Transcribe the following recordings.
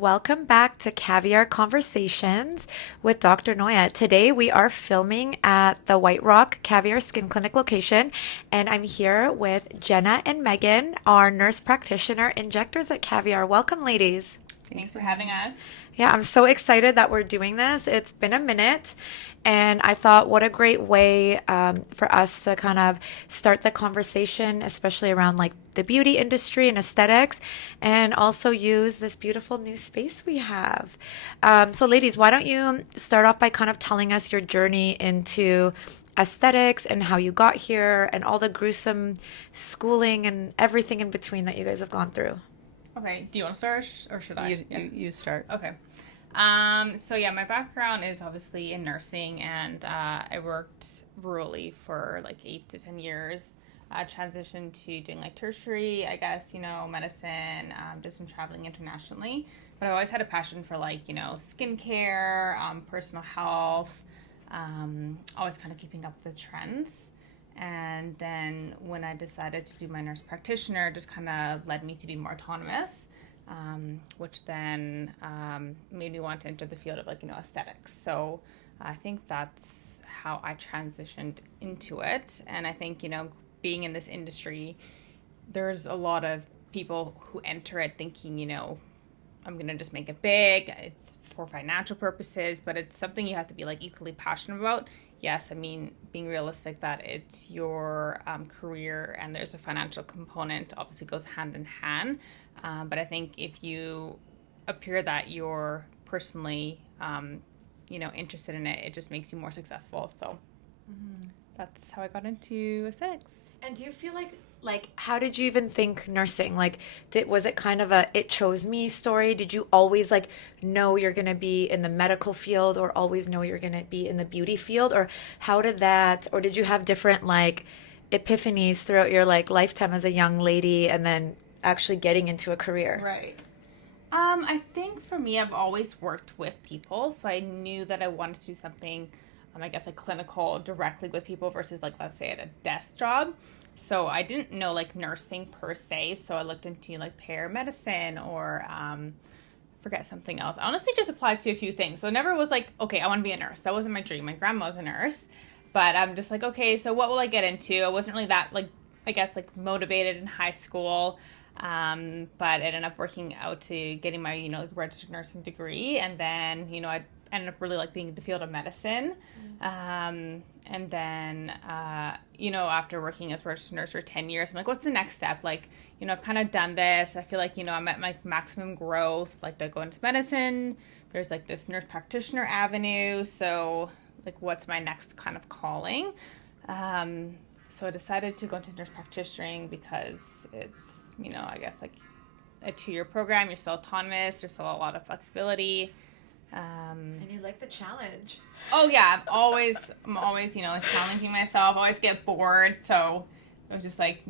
Welcome back to Caviar Conversations with Dr. Noya. Today we are filming at the White Rock Caviar Skin Clinic location, and I'm here with Jenna and Megan, our nurse practitioner injectors at Caviar. Welcome, ladies. Thanks for having us. Yeah, I'm so excited that we're doing this. It's been a minute, and I thought what a great way for us to kind of start the conversation, especially around like the beauty industry and aesthetics, and also use this beautiful new space we have. So, ladies, why don't you start off by kind of telling us your journey into aesthetics and how you got here and all the gruesome schooling and everything in between that you guys have gone through? Okay, do you want to start or should I? You start. Okay. So yeah, my background is obviously in nursing, and I worked rurally for like 8 to 10 years. Transitioned to doing like tertiary, I guess, medicine. Did some traveling internationally, but I always had a passion for like skincare, personal health. Always kind of keeping up with the trends. And then when I decided to do my nurse practitioner, it just kind of led me to be more autonomous, which then made me want to enter the field of aesthetics. So I think that's how I transitioned into it. And I think, being in this industry, there's a lot of people who enter it thinking, I'm going to just make it big. It's for financial purposes, but it's something you have to be like equally passionate about. Yes, I mean, being realistic that it's your career and there's a financial component, obviously goes hand in hand. But I think if you appear that you're personally, interested in it, it just makes you more successful. So that's how I got into aesthetics. And do you feel like how did you even think nursing? Like was it kind of a it chose me story? Did you always like know you're going to be in the medical field or always know you're going to be in the beauty field, or how did that, or did you have different like epiphanies throughout your like lifetime as a young lady and then actually getting into a career? Right. I think for me, I've always worked with people, so I knew that I wanted to do something, I guess, like clinical directly with people versus like, let's say, at a desk job. So I didn't know like nursing per se, so I looked into like paramedicine or forget something else. I honestly just applied to a few things, so it never was like, okay, I want to be a nurse. That wasn't my dream. My grandma was a nurse, but I'm just like, okay, so what will I get into? I wasn't really that like, I guess, like motivated in high school. But it ended up working out to getting my, registered nursing degree. And then, I ended up really like being the field of medicine. And then, after working as a registered nurse for 10 years, I'm like, what's the next step? Like, I've kind of done this. I feel like, I'm at my maximum growth. Like, to go into medicine, there's like this nurse practitioner avenue. So, like, what's my next kind of calling? So I decided to go into nurse practitionering because it's, I guess like a 2-year program. You're still autonomous. There's still a lot of flexibility. And you like the challenge. Oh yeah, I'm always, challenging myself. I always get bored. So it was just like,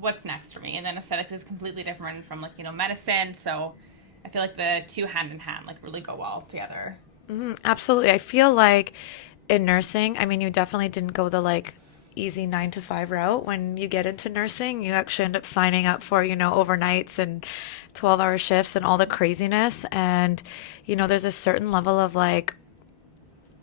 what's next for me? And then aesthetics is completely different from like, medicine. So I feel like the two hand in hand, like really go well together. Absolutely. I feel like in nursing, I mean, you definitely didn't go the like easy 9 to 5 route. When you get into nursing, you actually end up signing up for, overnights and 12-hour shifts and all the craziness. And, there's a certain level of like,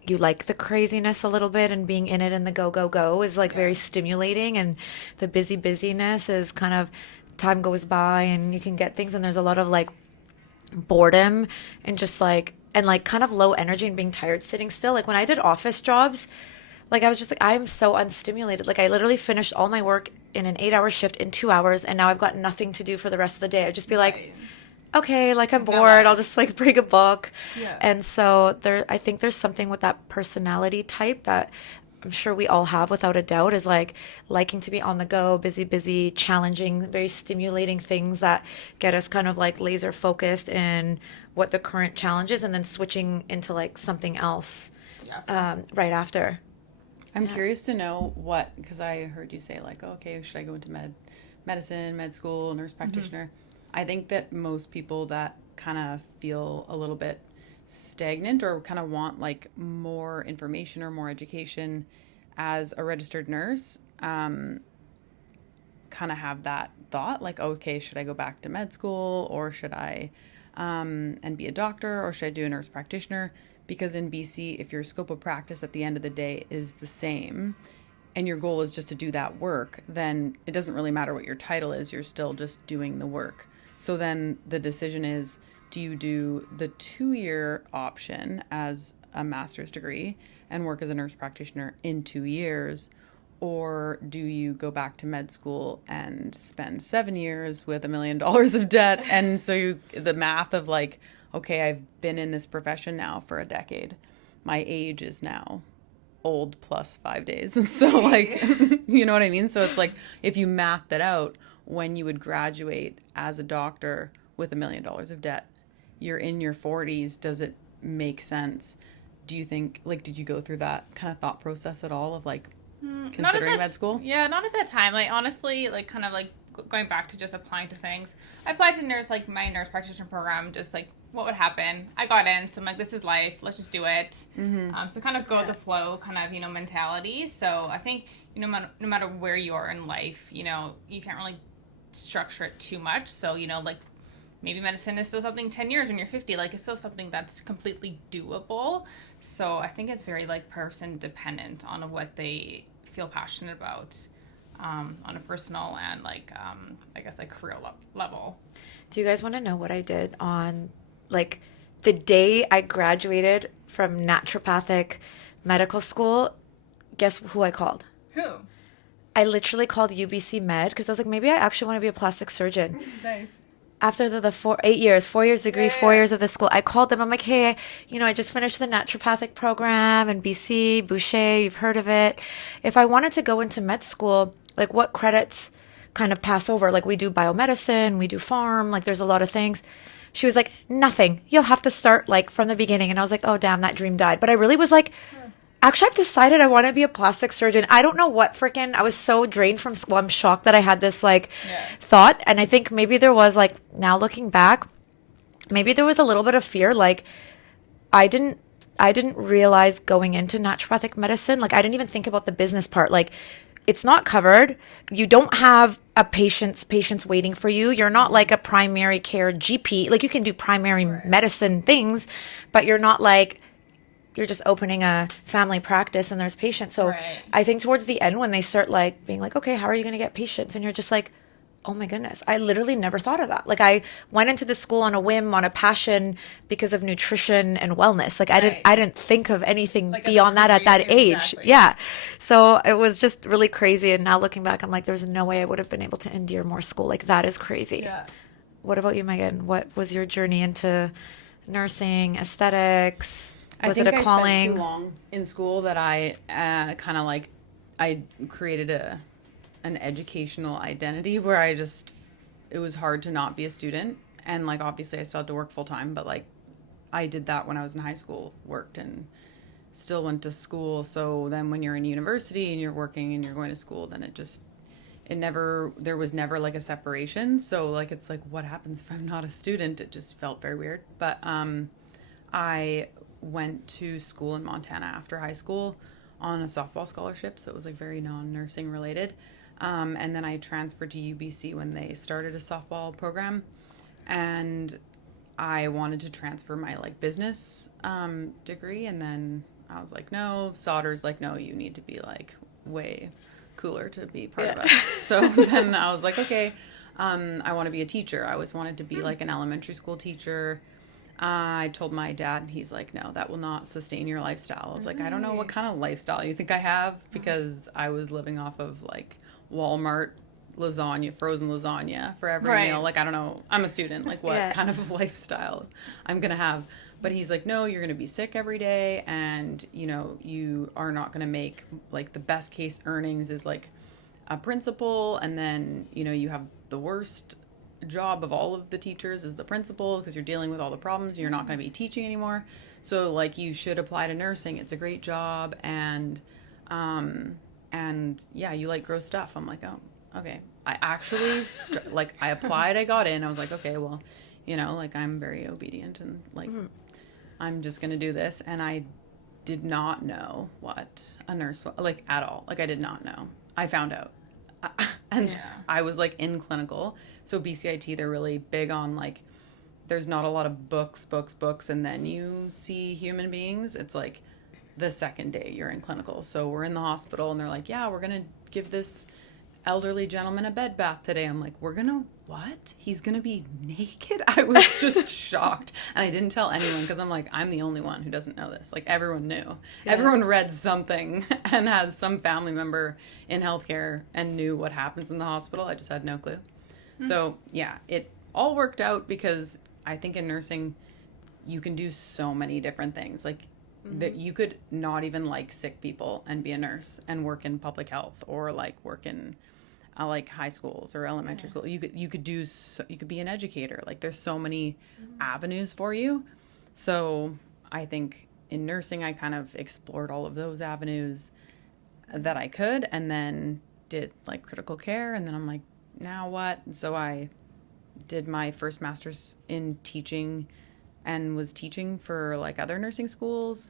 you like the craziness a little bit, and being in it and the go, go, go is like very stimulating. And the busyness is kind of time goes by and you can get things. And there's a lot of like boredom and just like, and like kind of low energy and being tired sitting still. Like when I did office jobs, like I was just like, I'm so unstimulated. Like I literally finished all my work in an 8-hour shift in 2 hours, and now I've got nothing to do for the rest of the day. I'd just be like, okay, like I'm bored. I'll just like bring a book. Yeah. And so I think there's something with that personality type that I'm sure we all have without a doubt, is like liking to be on the go, busy, challenging, very stimulating things that get us kind of like laser focused in what the current challenge is, and then switching into like something else right after. I'm curious to know because I heard you say like, oh, okay, should I go into medicine, med school, nurse practitioner? I think that most people that kind of feel a little bit stagnant or kind of want like more information or more education as a registered nurse, kind of have that thought like, okay, should I go back to med school or should I and be a doctor, or should I do a nurse practitioner? Because in BC, if your scope of practice at the end of the day is the same and your goal is just to do that work, then it doesn't really matter what your title is. You're still just doing the work. So then the decision is, do you do the 2-year option as a master's degree and work as a nurse practitioner in 2 years? Or do you go back to med school and spend 7 years with $1 million of debt? And so the math of like, okay, I've been in this profession now for a decade. My age is now old plus 5 days. So like, you know what I mean? So it's like, if you math that out, when you would graduate as a doctor with $1 million of debt, you're in your 40s. Does it make sense? Do you think, like, did you go through that kind of thought process at all of like, considering med school? Yeah, not at that time. Like, honestly, like, kind of like going back to just applying to things. I applied to my nurse practitioner program, just like, what would happen? I got in, so I'm like, this is life. Let's just do it. So kind of go with the flow kind of, mentality. So I think, no matter where you are in life, you can't really structure it too much. So, like, maybe medicine is still something 10 years when you're 50. Like, it's still something that's completely doable. So I think it's very, like, person dependent on what they feel passionate about on a personal and, like, I guess, like, career level. Do you guys want to know what I did on, like, the day I graduated from naturopathic medical school? Guess who I called? Who? I literally called UBC Med because I was like, maybe I actually want to be a plastic surgeon. Nice. After the 4 years degree, 4 years of the school, I called them. I'm like, hey, I just finished the naturopathic program in BC, Boucher, you've heard of it. If I wanted to go into med school, like, what credits kind of pass over? Like, we do biomedicine, we do pharm, like, there's a lot of things. She was like, nothing. You'll have to start, like, from the beginning. And I was like, oh, damn, that dream died. But I really was like, actually, I've decided I want to be a plastic surgeon. I don't know what I was so drained from school. I'm shocked that I had this, like, thought. And I think maybe there was, like, now looking back, maybe there was a little bit of fear. Like, I didn't realize going into naturopathic medicine, like, I didn't even think about the business part. Like, it's not covered. You don't have a patients waiting for you. You're not like a primary care GP. Like, you can do primary medicine things, but you're not like, you're just opening a family practice and there's patients. So I think towards the end when they start like being like, okay, how are you going to get patients? And you're just like, oh my goodness, I literally never thought of that. Like, I went into the school on a whim, on a passion because of nutrition and wellness. Like, I didn't think of anything like beyond that at that age. Exactly. Yeah. So it was just really crazy. And now looking back, I'm like, there's no way I would have been able to endure more school. Like, that is crazy. Yeah. What about you, Meghan? What was your journey into nursing, aesthetics? Was it a calling? I spent too long in school that I kind of like, I created an educational identity where it was hard to not be a student. And like, obviously I still had to work full time, but like I did that when I was in high school, worked and still went to school. So then when you're in university and you're working and you're going to school, then there was never like a separation. So like, it's like, what happens if I'm not a student? It just felt very weird. But I went to school in Montana after high school on a softball scholarship. So it was like very non-nursing related. And then I transferred to UBC when they started a softball program, and I wanted to transfer my like business degree, and then I was like, no. Sauder's like, no, you need to be like way cooler to be part of us. So then I was like, okay, I want to be a teacher. I always wanted to be like an elementary school teacher. I told my dad, and he's like, no, that will not sustain your lifestyle. I was like, I don't know what kind of lifestyle you think I have, because I was living off of like Walmart lasagna, frozen lasagna for every meal. Like, I don't know. I'm a student. Like, what kind of lifestyle I'm going to have? But he's like, no, you're going to be sick every day. And, you are not going to make, like, the best case earnings is like a principal. And then, you have the worst job of all of the teachers is the principal, because you're dealing with all the problems. You're not going to be teaching anymore. So, like, you should apply to nursing. It's a great job. And yeah, you like gross stuff. I'm like, oh, okay. I actually, I applied, I got in. I was like, okay, well, like, I'm very obedient and like, I'm just going to do this. And I did not know what a nurse was, like, at all. Like, I did not know. I found out. I was like in clinical. So BCIT, they're really big on like there's not a lot of books, and then you see human beings. It's like the second day you're in clinical. So we're in the hospital and they're like, yeah, we're going to give this elderly gentleman a bed bath today. I'm like, we're going to what? He's going to be naked? I was just shocked. And I didn't tell anyone because I'm like, I'm the only one who doesn't know this. Like everyone knew. Yeah. Everyone read something and has some family member in healthcare and knew what happens in the hospital. I just had no clue. So yeah, it all worked out because I think in nursing, you can do so many different things. Like that you could not even like sick people and be a nurse and work in public health or like work in like high schools or elementary school. You could you could be an educator. Like there's so many avenues for you. So I think in nursing, I kind of explored all of those avenues that I could, and then did like critical care. And then I'm like, now what? And so I did my first master's in teaching and was teaching for like other nursing schools.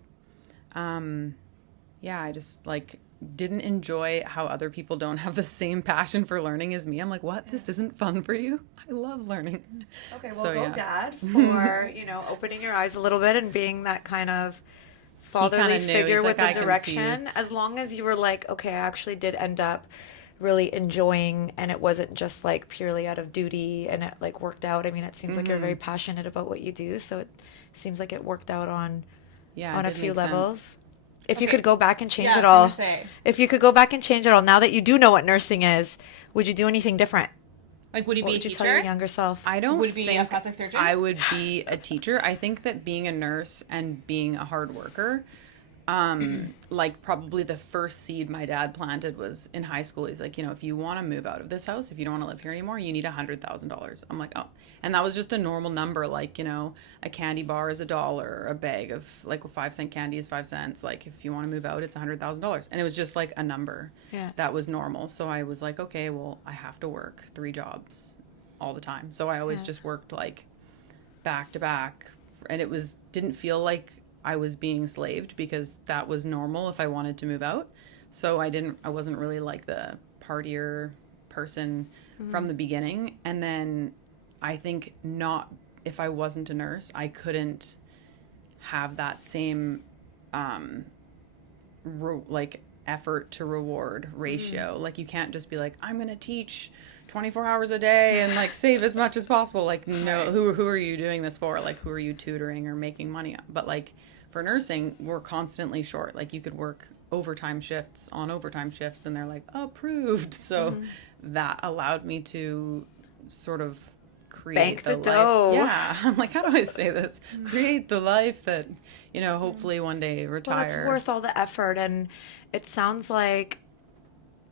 Yeah, I just like didn't enjoy how other people don't have the same passion for learning as me. I'm like, what? This isn't fun for you? I love learning. Okay, well, so, Dad, for, opening your eyes a little bit and being that kind of fatherly figure with the direction. As long as you were like, okay, I actually did end up really enjoying, and it wasn't just like purely out of duty and it like worked out. I mean, it seems like you're very passionate about what you do. So it seems like it worked out on a few levels. Sense. If you could go back and change it all, if you could go back and change it all, now that you do know what nursing is, would you do anything different? Like, would you be a teacher? Would you tell your younger self? I don't would think a plastic surgeon? I would be a teacher. I think that being a nurse and being a hard worker, like probably the first seed my dad planted was in high school. He's like, if you want to move out of this house, if you don't want to live here anymore, you need $100,000. I'm like, oh. And that was just a normal number. Like, a candy bar is $1, a bag of like a 5-cent candy is 5 cents. Like if you want to move out, it's $100,000. And it was just like a number that was normal. So I was like, okay, well, I have to work 3 jobs all the time. So I always just worked like back to back, and it didn't feel like I was being slaved because that was normal if I wanted to move out. So I wasn't really like the partier person from the beginning. And then I think if I wasn't a nurse, I couldn't have that same like effort to reward ratio. Like you can't just be like, I'm going to teach 24 hours a day and like save as much as possible. Like, no, who are you doing this for? Like, who are you tutoring or making money on? But like for nursing, we're constantly short. Like you could work overtime shifts and they're like approved. So that allowed me to sort of create the dough. Yeah. I'm like, how do I say this? Create the life that, hopefully one day retire. Well, it's worth all the effort. And it sounds like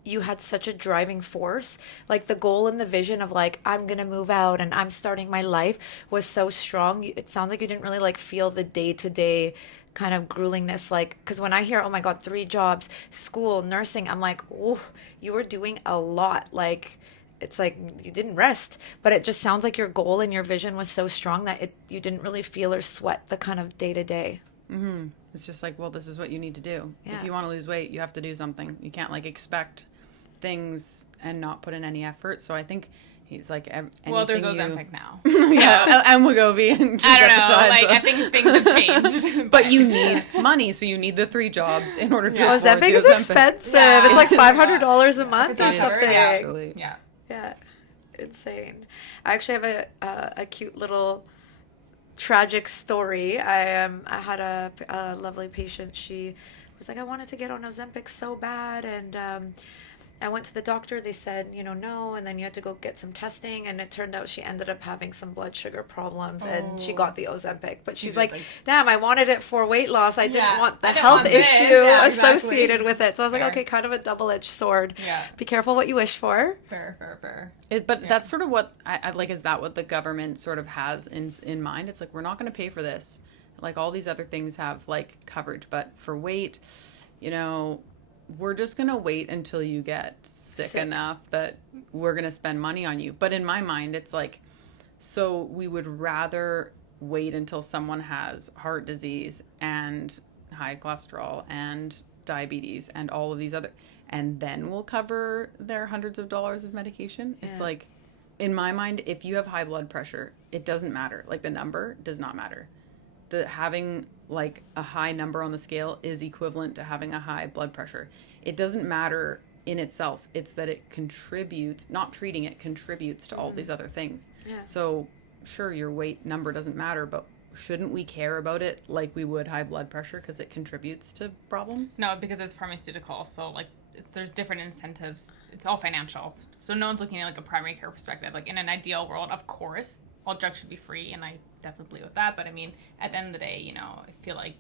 you had such a driving force. Like the goal and the vision of like, I'm going to move out and I'm starting my life was so strong. It sounds like you didn't really like feel the day-to-day kind of gruelingness. Like, because when I hear, oh my God, 3 jobs, school, nursing, I'm like, oh, you were doing a lot. Like, it's like you didn't rest, but it just sounds like your goal and your vision was so strong that you didn't really feel or sweat the kind of day-to-day. It's just like, well, this is what you need to do. Yeah. If you want to lose weight, you have to do something. You can't like expect things and not put in any effort. So I think he's like, well, there's Ozempic now. Yeah, and Wegovy. And I don't know. Like, I think things have changed. But you need money, so you need the 3 jobs in order to afford the Ozempic is expensive. Yeah. It's like $500 a month or something. Actually. Yeah. Insane. I actually have a cute little tragic story. I had a lovely patient. She was like, I wanted to get on Ozempic so bad, and I went to the doctor. They said, no, and then you had to go get some testing, and it turned out she ended up having some blood sugar problems, and she got the Ozempic. But she's like, damn, I wanted it for weight loss. I didn't want the health issue associated with it. So I was like, okay, kind of a double-edged sword. Yeah. Be careful what you wish for. Fair. But that's sort of what I like. Is that what the government sort of has in mind? It's like, we're not going to pay for this. Like all these other things have like coverage, but for weight, we're just going to wait until you get sick enough that we're going to spend money on you. But in my mind, it's like, so we would rather wait until someone has heart disease and high cholesterol and diabetes and all of these other, and then we'll cover their hundreds of dollars of medication. Yeah. It's like, in my mind, if you have high blood pressure, it doesn't matter. Like the number does not matter. The having like a high number on the scale is equivalent to having a high blood pressure. It doesn't matter in itself. It's that it contributes, not treating it contributes to all these other things. Yeah. So sure, your weight number doesn't matter, but shouldn't we care about it like we would high blood pressure because it contributes to problems? No, because it's pharmaceutical, so like there's different incentives. It's all financial, so no one's looking at like a primary care perspective. Like in an ideal world, of course, all drugs should be free, and I definitely believe with that. But I mean, at the end of the day, you know, I feel like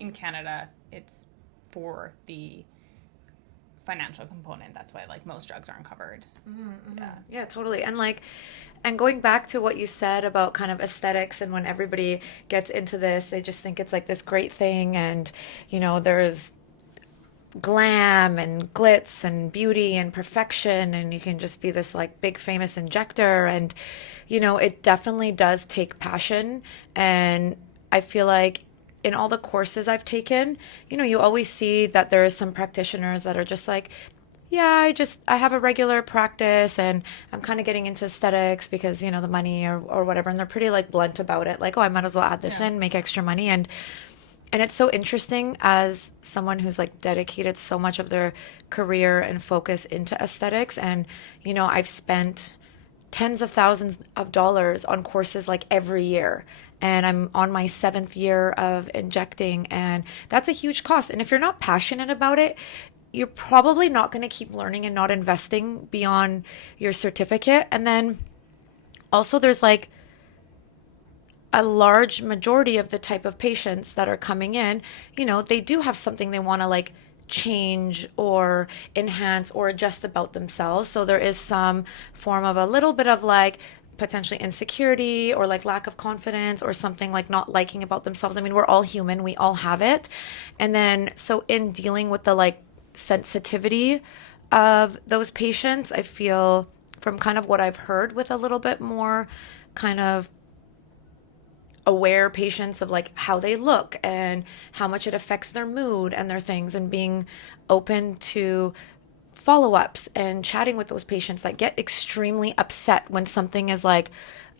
in Canada, it's for the financial component. That's why like most drugs aren't covered. Yeah, totally. And like, and going back to what you said about kind of aesthetics, and when everybody gets into this, they just think it's like this great thing, and you know, there's glam and glitz and beauty and perfection, and you can just be this like big famous injector. And you know, it definitely does take passion. And I feel like in all the courses I've taken, you know, you always see that there is some practitioners that are just like, yeah, I have a regular practice and I'm kind of getting into aesthetics because, you know, the money or whatever. And they're pretty like blunt about it. Like, oh, I might as well add this in, make extra money. And it's so interesting as someone who's like dedicated so much of their career and focus into aesthetics. And, you know, I've spent tens of thousands of dollars on courses like every year. And I'm on my 7th year of injecting, and that's a huge cost. And if you're not passionate about it, you're probably not going to keep learning and not investing beyond your certificate. And then also there's like a large majority of the type of patients that are coming in, you know, they do have something they want to like change or enhance or adjust about themselves. So there is some form of a little bit of like potentially insecurity or like lack of confidence or something like not liking about themselves. I mean, we're all human, we all have it. And then so in dealing with the like sensitivity of those patients, I feel from kind of what I've heard with a little bit more kind of aware patients of like how they look and how much it affects their mood and their things, and being open to follow-ups and chatting with those patients that get extremely upset when something is like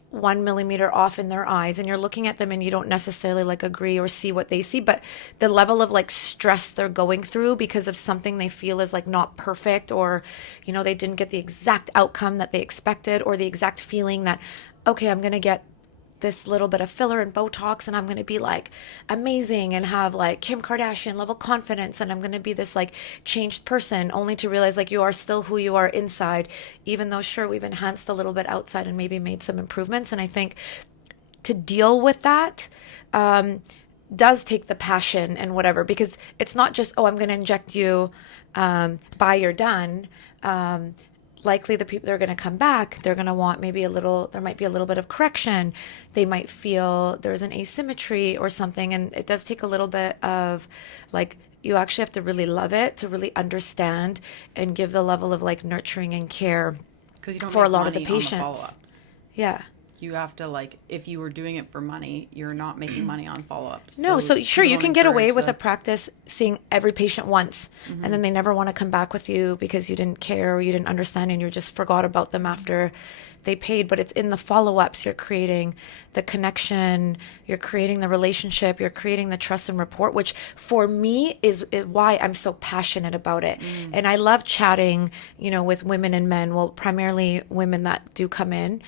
1 millimeter off in their eyes, and you're looking at them and you don't necessarily like agree or see what they see, but the level of like stress they're going through because of something they feel is like not perfect, or you know, they didn't get the exact outcome that they expected, or the exact feeling that, okay, I'm going to get this little bit of filler and Botox and I'm going to be like amazing and have like Kim Kardashian level confidence, and I'm going to be this like changed person, only to realize like you are still who you are inside, even though sure, we've enhanced a little bit outside and maybe made some improvements. And I think to deal with that does take the passion and whatever, because it's not just, oh, I'm going to inject you, bye, you're done. Likely the people that are going to come back, they're going to want maybe there might be a little bit of correction. They might feel there's an asymmetry or something. And it does take a little bit of like, you actually have to really love it to really understand and give the level of like nurturing and care Because you don't for a make lot of the money on the patients. follow-ups. Yeah. You have to like, if you were doing it for money, you're not making money on follow-ups. No, so sure, you don't can get away encourage with the- a practice seeing every patient once, and then they never want to come back with you because you didn't care or you didn't understand and you just forgot about them after they paid. But it's in the follow-ups you're creating the connection, you're creating the relationship, you're creating the trust and rapport, which for me is why I'm so passionate about it. And I love chatting, you know, with women and men, well, primarily women that do come in,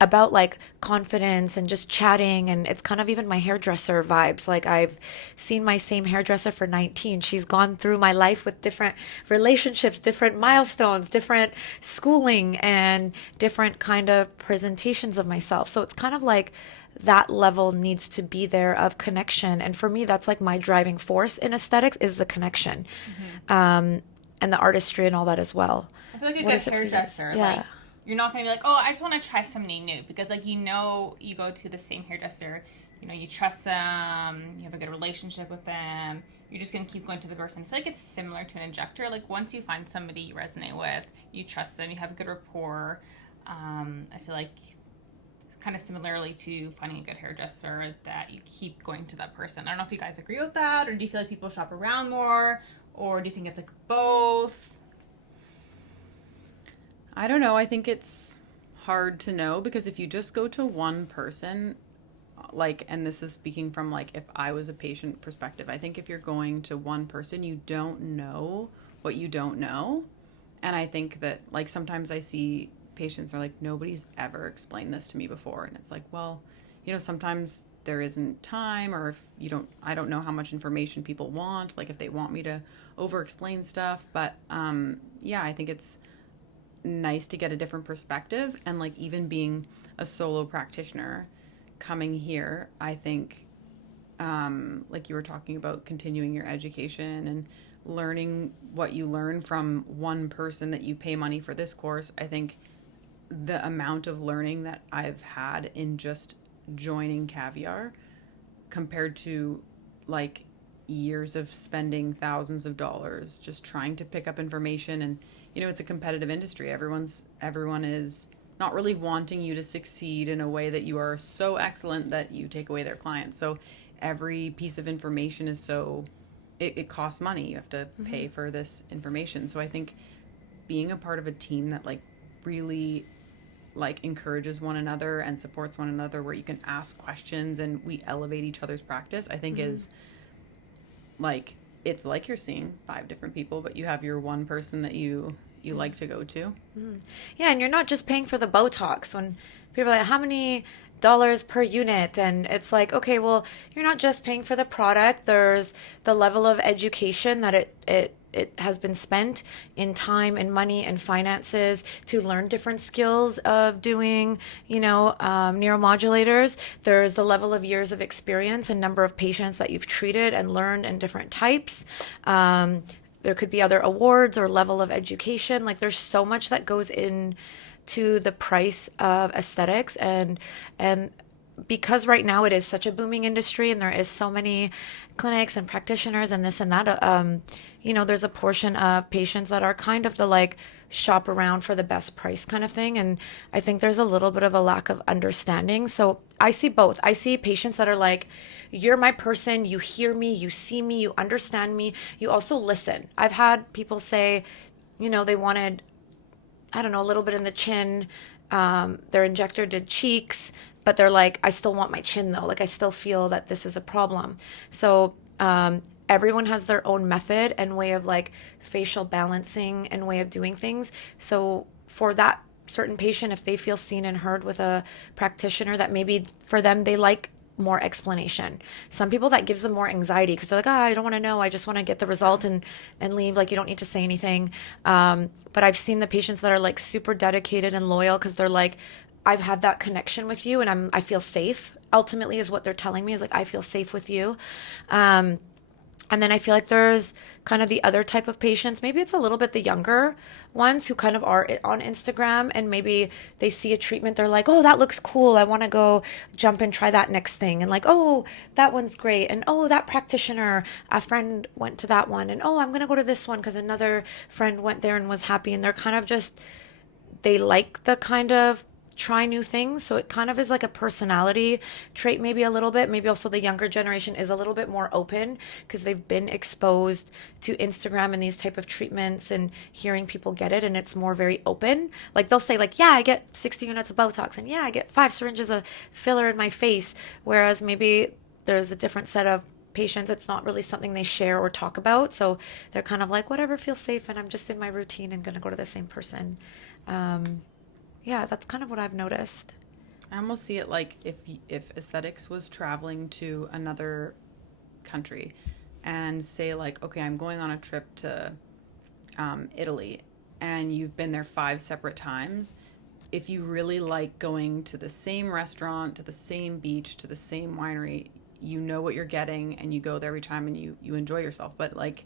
about like confidence and just chatting. And it's kind of even my hairdresser vibes. Like I've seen my same hairdresser for 19. She's gone through my life with different relationships, different milestones, different schooling, and different kind of presentations of myself. So it's kind of like that level needs to be there of connection. And for me, that's like my driving force in aesthetics is the connection, and the artistry and all that as well. I feel like a What good is it for you guys? hairdresser, Yeah. like, you're not going to be like, oh, I just want to try something new. Because, like, you know, you go to the same hairdresser, you know, you trust them, you have a good relationship with them, you're just going to keep going to the person. I feel like it's similar to an injector. Like, once you find somebody you resonate with, you trust them, you have a good rapport. I feel like kind of similarly to finding a good hairdresser, that you keep going to that person. I don't know if you guys agree with that, or do you feel like people shop around more, or do you think it's, like, both? I don't know. I think it's hard to know because if you just go to one person, like, and this is speaking from like if I was a patient perspective, I think if you're going to one person, you don't know what you don't know. And I think that like sometimes I see patients are like, nobody's ever explained this to me before. And it's like, well, sometimes there isn't time, or if you don't, I don't know how much information people want, like if they want me to over explain stuff. But yeah, I think it's nice to get a different perspective. And like even being a solo practitioner coming here, I think like you were talking about continuing your education and learning what you learn from one person that you pay money for this course. I think the amount of learning that I've had in just joining Caviar compared to like years of spending thousands of dollars just trying to pick up information. And it's a competitive industry. Everyone is not really wanting you to succeed in a way that you are so excellent that you take away their clients. So every piece of information is so it costs money. You have to pay for this information. So I think being a part of a team that like really like encourages one another and supports one another, where you can ask questions and we elevate each other's practice, I think is like, it's like you're seeing 5 different people, but you have your one person that you like to go to. Yeah, and you're not just paying for the Botox. When people are like, how many dollars per unit? And it's like, okay, well, you're not just paying for the product. There's the level of education that it has been spent in time and money and finances to learn different skills of doing, neuromodulators. There's the level of years of experience and number of patients that you've treated and learned in different types. There could be other awards or level of education. Like there's so much that goes into the price of aesthetics, and because right now it is such a booming industry and there is so many clinics and practitioners and this and that, there's a portion of patients that are kind of the like shop around for the best price kind of thing. And I think there's a little bit of a lack of understanding. So I see both. I see patients that are like, you're my person, you hear me, you see me, you understand me, you also listen. I've had people say, they wanted, I don't know, a little bit in the chin. Their injector did cheeks, but they're like, I still want my chin though. Like I still feel that this is a problem. So everyone has their own method and way of like facial balancing and way of doing things. So for that certain patient, if they feel seen and heard with a practitioner, that maybe for them, they like more explanation. Some people that gives them more anxiety because they're like, I don't want to know. I just want to get the result and leave. Like you don't need to say anything. But I've seen the patients that are like super dedicated and loyal because they're like, I've had that connection with you and I feel safe. Ultimately is what they're telling me, is like, I feel safe with you. And then I feel like there's kind of the other type of patients. Maybe it's a little bit the younger ones who kind of are on Instagram and maybe they see a treatment. They're like, oh, that looks cool. I want to go jump and try that next thing. And like, oh, that one's great. And oh, that practitioner, a friend went to that one. And oh, I'm going to go to this one because another friend went there and was happy. And they're kind of just, they like the kind of try new things. So it kind of is like a personality trait, maybe a little bit. Maybe also the younger generation is a little bit more open because they've been exposed to Instagram and these type of treatments and hearing people get it. And it's more very open. Like they'll say like, yeah, I get 60 units of Botox and yeah, I get 5 syringes of filler in my face. Whereas maybe there's a different set of patients. It's not really something they share or talk about. So they're kind of like, whatever feels safe. And I'm just in my routine and going to go to the same person. Yeah, that's kind of what I've noticed. I almost see it like if aesthetics was traveling to another country and say like, okay, I'm going on a trip to Italy and you've been there 5 separate times. If you really like going to the same restaurant, to the same beach, to the same winery, you know what you're getting and you go there every time and you enjoy yourself. But like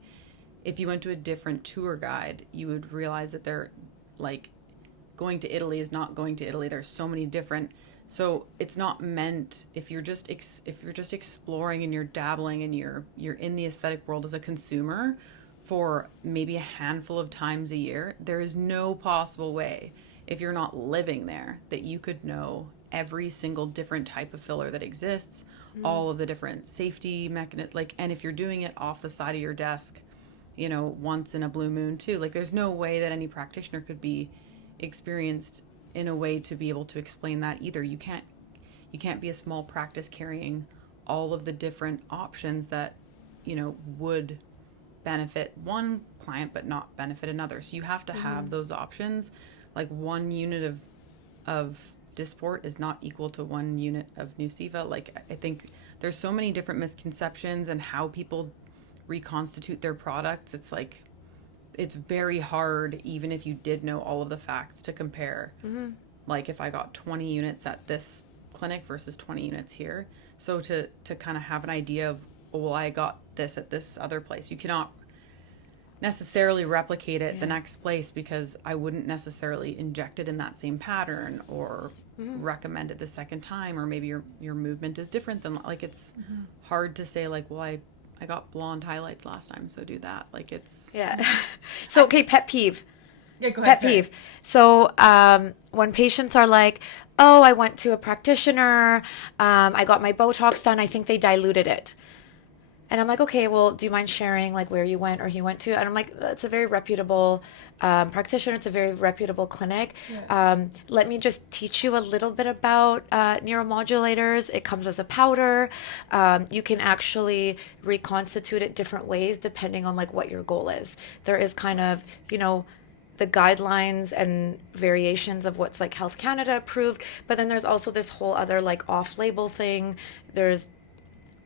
if you went to a different tour guide, you would realize that they're like, going to Italy is not going to Italy. There's so many different, so it's not meant, if you're just exploring and you're dabbling and you're in the aesthetic world as a consumer for maybe a handful of times a year, there is no possible way, if you're not living there, that you could know every single different type of filler that exists, all of the different safety mechanisms, like, and if you're doing it off the side of your desk, once in a blue moon too, like there's no way that any practitioner could be experienced in a way to be able to explain that either. You can't be a small practice carrying all of the different options that, would benefit one client but not benefit another. So you have to have those options. Like, 1 unit of Dysport is not equal to 1 unit of Nuceiva. Like, I think there's so many different misconceptions and how people reconstitute their products. It's like, it's very hard, even if you did know all of the facts, to compare. Like, if I got 20 units at this clinic versus 20 units here. So to kind of have an idea of, oh, well, I got this at this other place. You cannot necessarily replicate it the next place, because I wouldn't necessarily inject it in that same pattern or recommend it the second time, or maybe your movement is different than, like, it's hard to say, like, well, I got blonde highlights last time, so do that. Like, it's So, okay, pet peeve. Yeah, go ahead. Pet peeve. So when patients are like, oh, I went to a practitioner, I got my Botox done, I think they diluted it. And I'm like, okay, well, do you mind sharing, like, where you went or he went to? And I'm like, it's a very reputable practitioner. It's a very reputable clinic. Let me just teach you a little bit about neuromodulators. It comes as a powder. You can actually reconstitute it different ways depending on, like, what your goal is. There is kind of, the guidelines and variations of what's, like, Health Canada approved. But then there's also this whole other, like, off-label thing. There's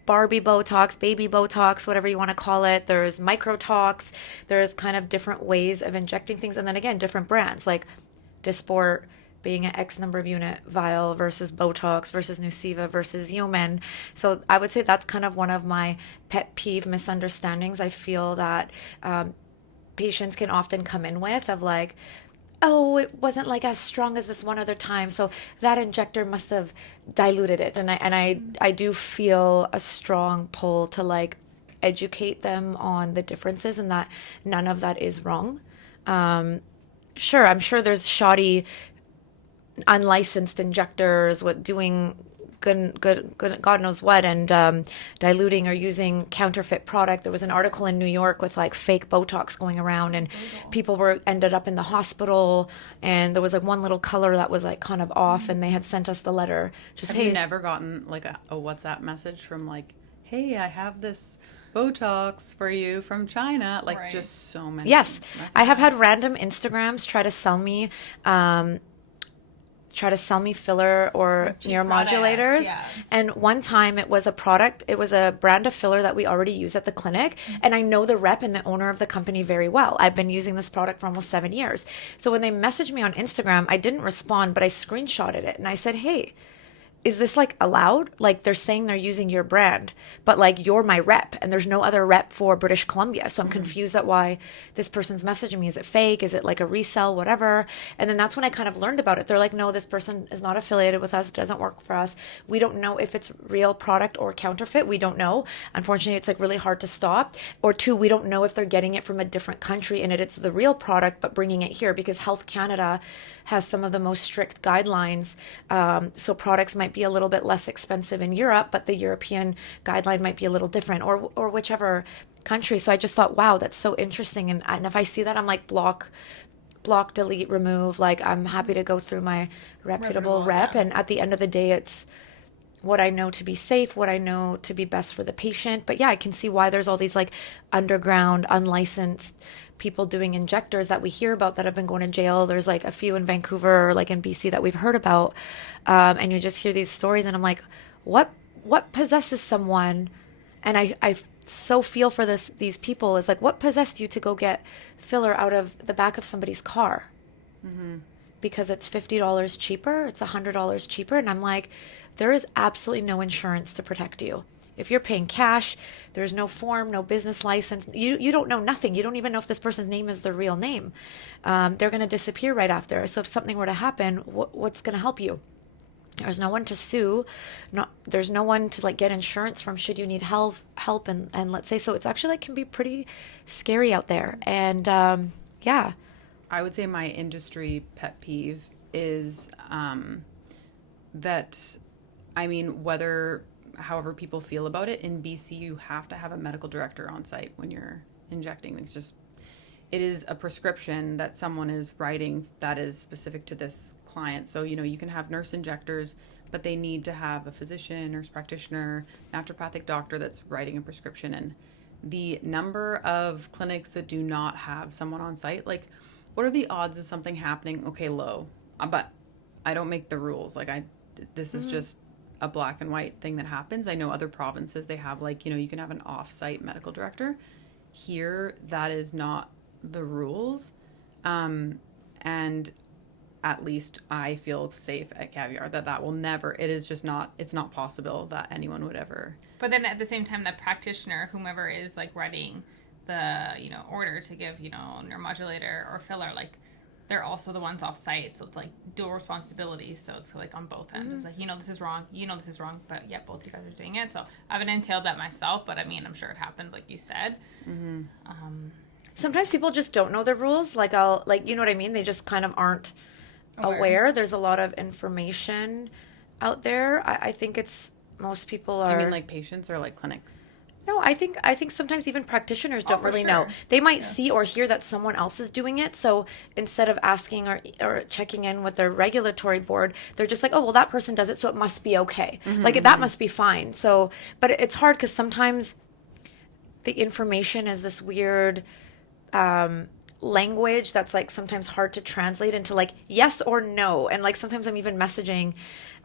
Barbie Botox, baby Botox, whatever you want to call it. There's microtox. There's kind of different ways of injecting things. And then again, different brands, like Dysport being an X number of unit vial versus Botox versus Nuceiva versus Yeoman. So I would say that's kind of one of my pet peeve misunderstandings. I feel that patients can often come in with, of like, oh, it wasn't, like, as strong as this one other time, so that injector must have diluted it. And I do feel a strong pull to, like, educate them on the differences, and that none of that is wrong. Sure, I'm sure there's shoddy, unlicensed injectors with doing good God knows what, and diluting or using counterfeit product. There was an article in New York with, like, fake Botox going around, and people ended up in the hospital, and there was, like, one little color that was, like, kind of off, and they had sent us the letter just, Have hey, you never gotten, like, a WhatsApp message from, like, hey, I have this Botox for you from China? Like, just so many. Yes, messages. I have had random Instagrams try to sell me filler or neuromodulators. And one time it was a brand of filler that we already use at the clinic. And I know the rep and the owner of the company very well. I've been using this product for almost 7 years. So when they messaged me on Instagram, I didn't respond, but I screenshotted it. And I said, hey, is this, like, allowed? Like, they're saying they're using your brand, but, like, you're my rep, and there's no other rep for British Columbia. So I'm confused at why this person's messaging me. Is it fake? Is it, like, a resell, whatever? And then that's when I kind of learned about it. They're like, no, this person is not affiliated with us. It doesn't work for us. We don't know if it's real product or counterfeit. We don't know. Unfortunately, it's, like, really hard to stop. Or two, we don't know if they're getting it from a different country and it's the real product, but bringing it here, because Health Canada has some of the most strict guidelines. So products might be a little bit less expensive in Europe, but the European guideline might be a little different, or whichever country. So I just thought, wow, that's so interesting. And if I see that, I'm like, block, delete, remove. Like, I'm happy to go through my reputable rep. And at the end of the day, it's what I know to be safe, what I know to be best for the patient. But yeah, I can see why there's all these, like, underground, unlicensed people doing injectors that we hear about that have been going to jail. There's, like, a few in Vancouver or, like, in BC that we've heard about. And you just hear these stories, and I'm like, what possesses someone? And I so feel for these people. Is like, what possessed you to go get filler out of the back of somebody's car? Because it's $50 cheaper, it's $100 cheaper. And I'm like, there is absolutely no insurance to protect you. If you're paying cash, there's no form, no business license. You don't know nothing. You don't even know if this person's name is their real name. They're going to disappear right after. So if something were to happen, what's going to help you? There's no one to sue. There's no one to, like, get insurance from should you need help. And let's say, so it's actually, like, can be pretty scary out there. And yeah. I would say my industry pet peeve is that, I mean, however people feel about it, in BC, you have to have a medical director on site when you're injecting. it is a prescription that someone is writing that is specific to this client. So, you can have nurse injectors, but they need to have a physician, nurse practitioner, naturopathic doctor that's writing a prescription. And the number of clinics that do not have someone on site, like, what are the odds of something happening? Okay, low. But I don't make the rules. Like, this is just a black and white thing that happens. I know other provinces, they have, like, you can have an off-site medical director. Here, that is not the rules. And at least I feel safe at Caviar that will never, it is just not, it's not possible that anyone would ever. But then at the same time, the practitioner, whomever is like writing the, order to give, neuromodulator or filler, like, they're also the ones off site. So it's like dual responsibility. So it's like on both ends. It's like, this is wrong. This is wrong. But yeah, both you guys are doing it. So I haven't entailed that myself, but I mean, I'm sure it happens, like you said. Sometimes people just don't know the rules. Like, you know what I mean? They just kind of aren't aware. There's a lot of information out there. I think it's, most people are. Do you mean like patients or like clinics? No, I think sometimes even practitioners don't really know. They might see or hear that someone else is doing it. So instead of asking or checking in with their regulatory board, they're just like, oh, well, that person does it, so it must be okay. Like, that must be fine. So, but it's hard because sometimes the information is this weird language that's like sometimes hard to translate into like yes or no. And like sometimes I'm even messaging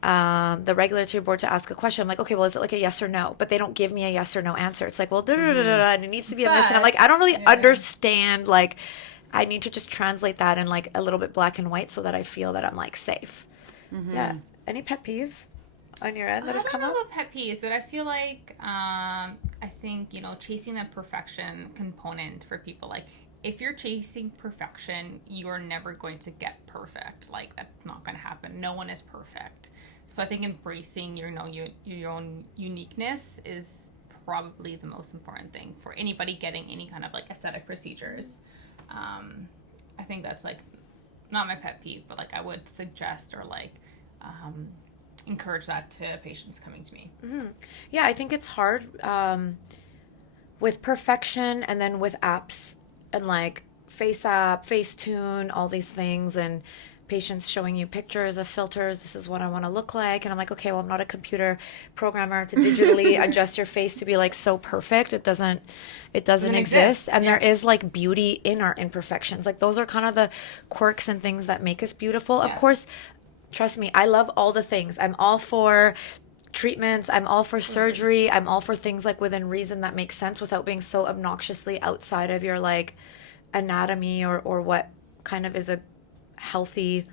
the regulatory board to ask a question. I'm like, okay, well, is it like a yes or no? But they don't give me a yes or no answer. It's like, well, and it needs to be a this. And I'm like, I don't really understand. Like, I need to just translate that in like a little bit black and white so that I feel that I'm like safe. Yeah. Any pet peeves on your end that have come up? I don't know about pet peeves, but I feel like I think, chasing that perfection component for people, like, if you're chasing perfection, you're never going to get perfect. Like, that's not going to happen. No one is perfect. So I think embracing your own uniqueness is probably the most important thing for anybody getting any kind of like aesthetic procedures. I think that's like not my pet peeve, but like I would suggest or like encourage that to patients coming to me. Yeah, I think it's hard with perfection and then with apps and like Face App, Facetune, all these things, and patients showing you pictures of filters. This is what I want to look like. And I'm like, okay, well, I'm not a computer programmer to digitally adjust your face to be like so perfect. It doesn't exist. And there is like beauty in our imperfections. Like, those are kind of the quirks and things that make us beautiful. Of course, trust me, I love all the things. I'm all for treatments. I'm all for surgery. I'm all for things like within reason that makes sense without being so obnoxiously outside of your like anatomy or what kind of is a healthy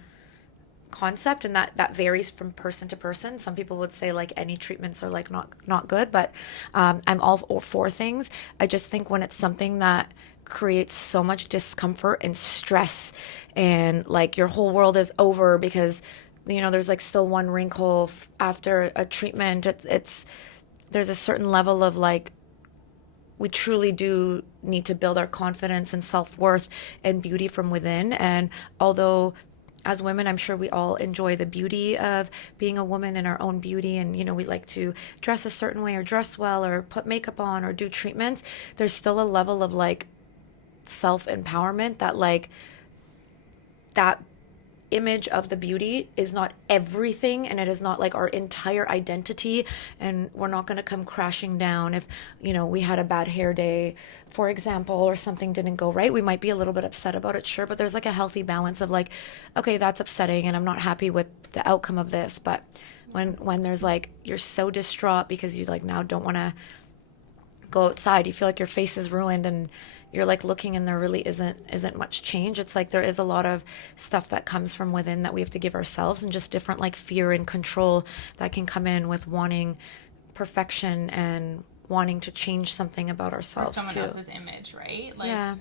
concept. And that varies from person to person. Some people would say like any treatments are like not good, but I'm all for things. I just think when it's something that creates so much discomfort and stress and like your whole world is over because there's like still one wrinkle after a treatment, there's a certain level of like, we truly do need to build our confidence and self-worth and beauty from within. And although as women, I'm sure we all enjoy the beauty of being a woman and our own beauty, and we like to dress a certain way or dress well or put makeup on or do treatments, there's still a level of like self-empowerment that like that image of the beauty is not everything, and it is not like our entire identity, and we're not going to come crashing down if we had a bad hair day, for example, or something didn't go right. We might be a little bit upset about it, sure, but there's like a healthy balance of like, okay, that's upsetting and I'm not happy with the outcome of this. But when there's like, you're so distraught because you like now don't want to go outside, you feel like your face is ruined and you're like looking and there really isn't much change. It's like there is a lot of stuff that comes from within that we have to give ourselves, and just different like fear and control that can come in with wanting perfection and wanting to change something about ourselves or someone too. Else's image, right? Like, yeah.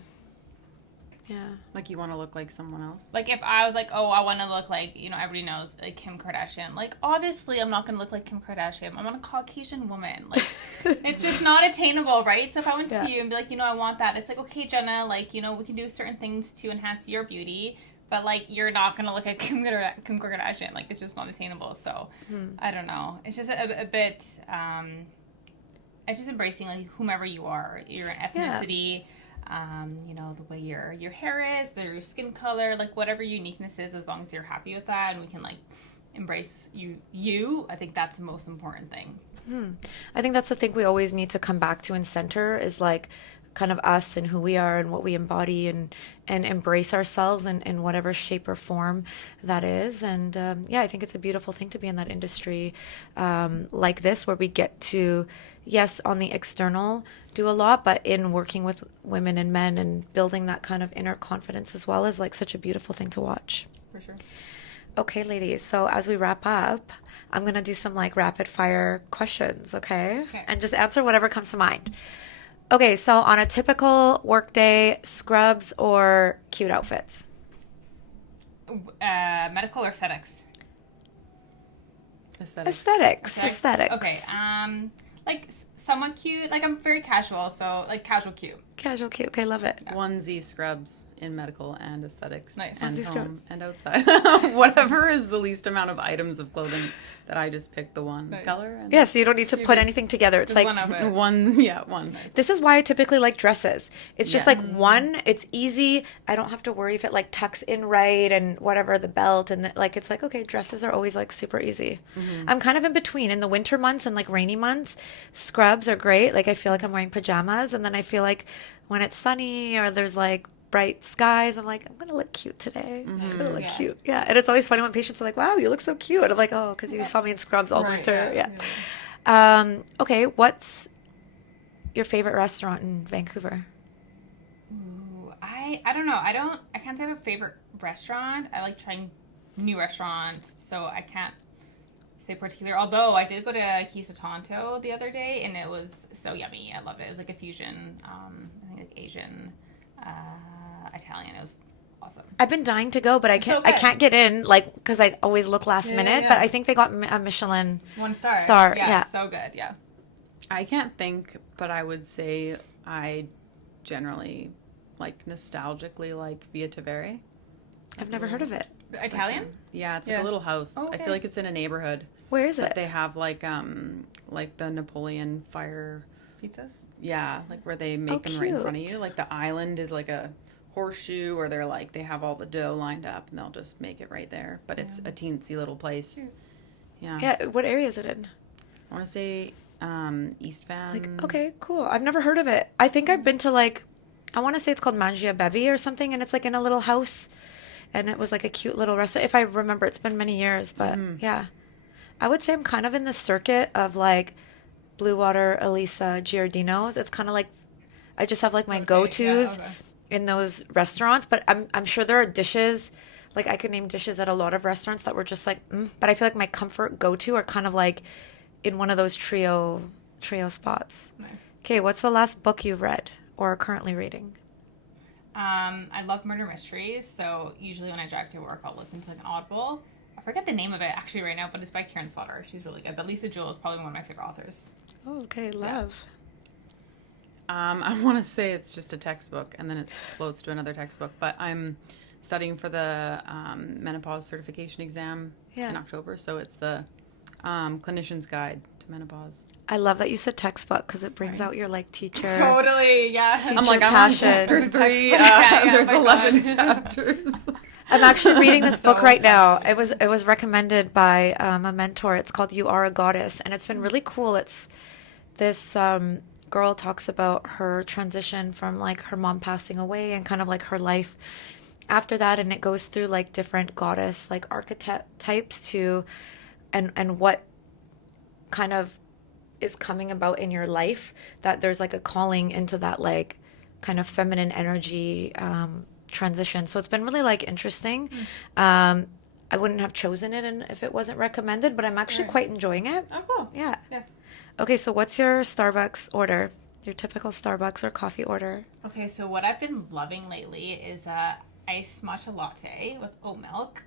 Like you want to look like someone else? Like if I was like, oh, I want to look like, everybody knows, like Kim Kardashian. Like, obviously I'm not going to look like Kim Kardashian. I'm a Caucasian woman. Like, it's just not attainable, right? So if I went to you and be like, I want that. It's like, okay, Jenna, like, we can do certain things to enhance your beauty. But, like, you're not going to look like Kim Kardashian. Like, it's just not attainable. So, I don't know. It's just a bit, it's just embracing, like, whomever you are, your ethnicity. you know, the way your hair is, your skin color, like whatever uniqueness is, as long as you're happy with that and we can like embrace you, I think that's the most important thing. I think that's the thing we always need to come back to and center is like kind of us and who we are and what we embody and embrace ourselves in whatever shape or form that is. And yeah, I think it's a beautiful thing to be in that industry like this where we get to, yes, on the external do a lot, but in working with women and men and building that kind of inner confidence as well is like such a beautiful thing to watch. For sure. Okay, ladies. So as we wrap up, I'm going to do some like rapid fire questions, okay? And just answer whatever comes to mind. Okay, so on a typical workday, scrubs or cute outfits? Medical or aesthetics? Aesthetics. Okay. Aesthetics. Okay. Like somewhat cute. Like I'm very casual, so like casual cute. Casual cute. Okay, love it. Onesie scrubs in medical and aesthetics. Nice. And Onesie home and outside. Whatever is the least amount of items of clothing that I just pick the one color. And Yeah, so you don't need to put anything together. It's like one of it. one. Nice. this is why I typically like dresses. It's just like Yes. one, it's easy. I don't have to worry if it like tucks in right and whatever the belt and like it's like okay, dresses are always like super easy. I'm kind of in between in the winter months and like rainy months. Scrubs are great. Like I feel like I'm wearing pajamas and then I feel like when it's sunny or there's like bright skies, I'm like, I'm gonna look cute today. I'm gonna look cute. Yeah. And it's always funny when patients are like, wow, you look so cute. I'm like, oh, because you saw me in scrubs all winter. Yeah. Okay, what's your favorite restaurant in Vancouver? Ooh, I don't know. I can't say I have a favorite restaurant. I like trying new restaurants, so I can't say particular. Although I did go to Kisa Tonto the other day, and it was so yummy. I loved it. It was like a fusion, I think like Asian, Italian. It was awesome. I've been dying to go, but I can't. so I good. can't get in, like, because I always look last minute. yeah. But I think they got a Michelin 1 star. Star, Yeah, yeah. so good. Yeah. I can't think, but I would say I generally like nostalgically like Via Tavere. I've never heard of it. Italian? Yeah, it's like Yeah. a little house. Oh, I okay. feel like it's in a neighborhood. Where is But it? they have like the Napoleon fire. Pizzas? Yeah, like where they make Oh, them right in front of cute. you. Like the island is like a horseshoe, or they're like they have all the dough lined up and they'll just make it right there. But it's a teensy little place. Yeah. Yeah, what area is it in? I want to say East Van. Like, okay, cool. I've never heard of it. I think I've been to like, I want to say it's called Mangia Bevi or something, and it's like in a little house, and it was like a cute little restaurant. If I remember, it's been many years, but yeah, I would say I'm kind of in the circuit of like Blue Water, Elisa, Giardino's. It's kind of like I just have like my go-tos in those restaurants, but I'm sure there are dishes. Like I could name dishes at a lot of restaurants that were just like, but I feel like my comfort go-to are kind of like in one of those trio spots. Nice. Okay, what's the last book you've read or are currently reading? I love murder mysteries, so usually when I drive to work, I'll listen to like an Audible. I forget the name of it actually right now, but it's by Karen Slaughter. She's really good. But Lisa Jewell is probably one of my favorite authors. Oh, okay, love. I want to say it's just a textbook, and then it floats to another textbook. But I'm studying for the menopause certification exam in October, so it's the clinician's guide to menopause. I love that you said textbook because it brings out your like teacher. Totally, yeah. I'm like, I'm on passion. chapter 3. Yeah, there's my 11 chapters. I'm actually reading this book So right now. It was recommended by a mentor. It's called You Are a Goddess, and it's been really cool. It's this girl talks about her transition from like her mom passing away and kind of like her life after that, and it goes through like different goddess like archetypes to and what kind of is coming about in your life, that there's like a calling into that like kind of feminine energy transition. So it's been really like interesting. I wouldn't have chosen it if it wasn't recommended, but I'm actually quite enjoying it. Oh, cool. Yeah. Yeah. Okay, so what's your Starbucks order? Your typical Starbucks or coffee order? Okay, so what I've been loving lately is a iced matcha latte with oat milk,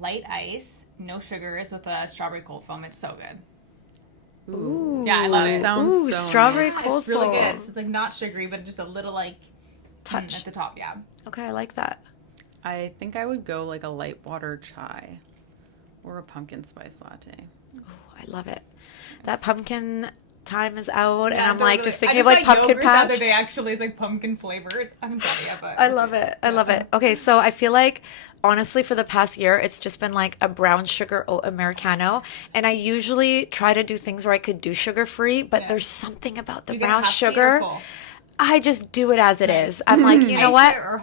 light ice, no sugars with a strawberry cold foam. It's so good. Ooh. Yeah, I love That it. sounds Ooh, so strawberry nice. cold It's really foam. good. So it's like not sugary, but just a little like Touch. at the top. Yeah. Okay, I like that. I think I would go like a light water chai or a pumpkin spice latte. I love it. That pumpkin time is out, and Yeah, I'm like totally. just I thinking of like got pumpkin yogurt patch. the other day, actually. It's like pumpkin flavored. I haven't tried it yet, but I love it. I love it. Okay, so I feel like honestly for the past year it's just been like a brown sugar oat americano, and I usually try to do things where I could do sugar free, but Yeah. there's something about the You get brown hot sweet or sugar. full? I just do it as it is. I'm like, you know Iced what? or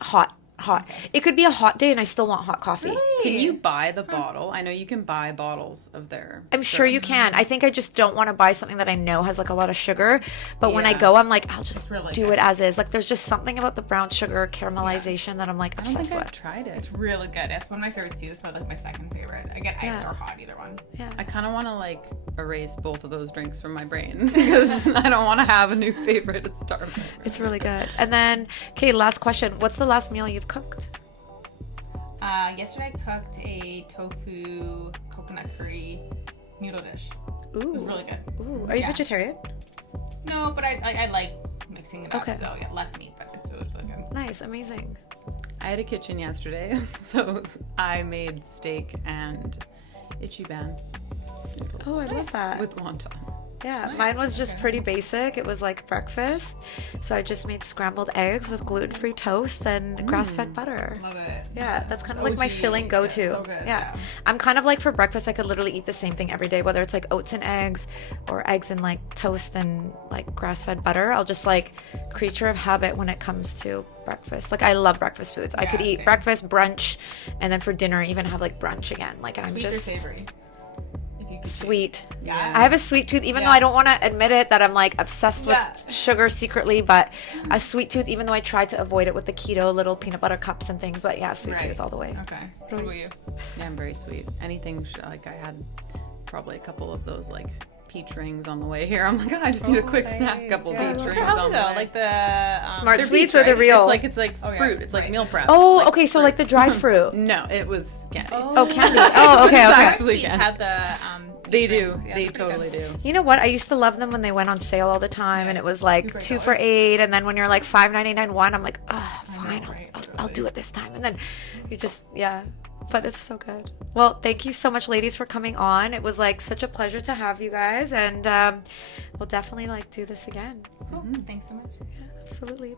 hot? Hot. It could be a hot day and I still want hot coffee. Can you buy the bottle? I know you can buy bottles of their. I'm sure you can. I think I just don't want to buy something that I know has like a lot of sugar. But when I Yeah. go, I'm like, I'll just really do good. it as is. Like there's just something about the brown sugar caramelization that I'm like I don't obsessed think I've with. tried it. It's really good. It's one of my favorite teas. It's probably like my second favorite. I get iced Yeah. or hot, either one. Yeah. I kind of want to like erase both of those drinks from my brain because I don't want to have a new favorite at Starbucks. It's really good. And then, okay, last question. What's the last meal you've cooked? Yesterday I cooked a tofu coconut curry noodle dish. Ooh. It was really good. Ooh. Are you Yeah. vegetarian? No, but I like mixing it up. Okay. So yeah, less meat, but it was really good. Nice. Amazing. I had a kitchen yesterday, so I made steak and Ichiban noodles Oh, I love that. with wonton. Yeah, Nice, mine was just okay. pretty basic. It was like breakfast. So I just made scrambled eggs with gluten-free toast and grass-fed butter. Love it. Yeah, that's kind of It's like my OG. filling go-to. Yeah, so good, Yeah. yeah. I'm kind of like for breakfast, I could literally eat the same thing every day, whether it's like oats and eggs or eggs and like toast and like grass-fed butter. I'll just like creature of habit when it comes to breakfast. Like I love breakfast foods. I could Yeah, eat same. breakfast, brunch, and then for dinner even have like brunch again. Like I'm Sweet just or savory? If you could choose. sweet. Yeah. I have a sweet tooth, even Yeah. though I don't want to admit it that I'm like obsessed with Yeah. sugar secretly, but a sweet tooth, even though I try to avoid it with the keto little peanut butter cups and things, but yeah, sweet Right. tooth all the way. Okay. What about you? Yeah, I'm very sweet. Anything like I had probably a couple of those like peach rings on the way here. I'm like, I just need a quick snack. Couple Yeah. peach Those rings are healthy on the though, way. like the Smart They're sweets peach, or the right? real? It's like Oh, yeah, fruit. It's like right. meal prep. Oh, Like okay, so fruit. like the dried fruit. No, it was candy. Oh, candy. Oh, okay, It's okay. actually Sweets candy. have the They peach do. rings. Yeah, They they're pretty totally good. do. You know what? I used to love them when they went on sale all the time, and it was like $2 2 for $8, and then when you're like $5.99 one, I'm like, oh, fine, right, I'll do it this time, and then you just But it's so good. Well, thank you so much, ladies, for coming on. It was like such a pleasure to have you guys, and we'll definitely like do this again. Cool. Thanks so much. Absolutely.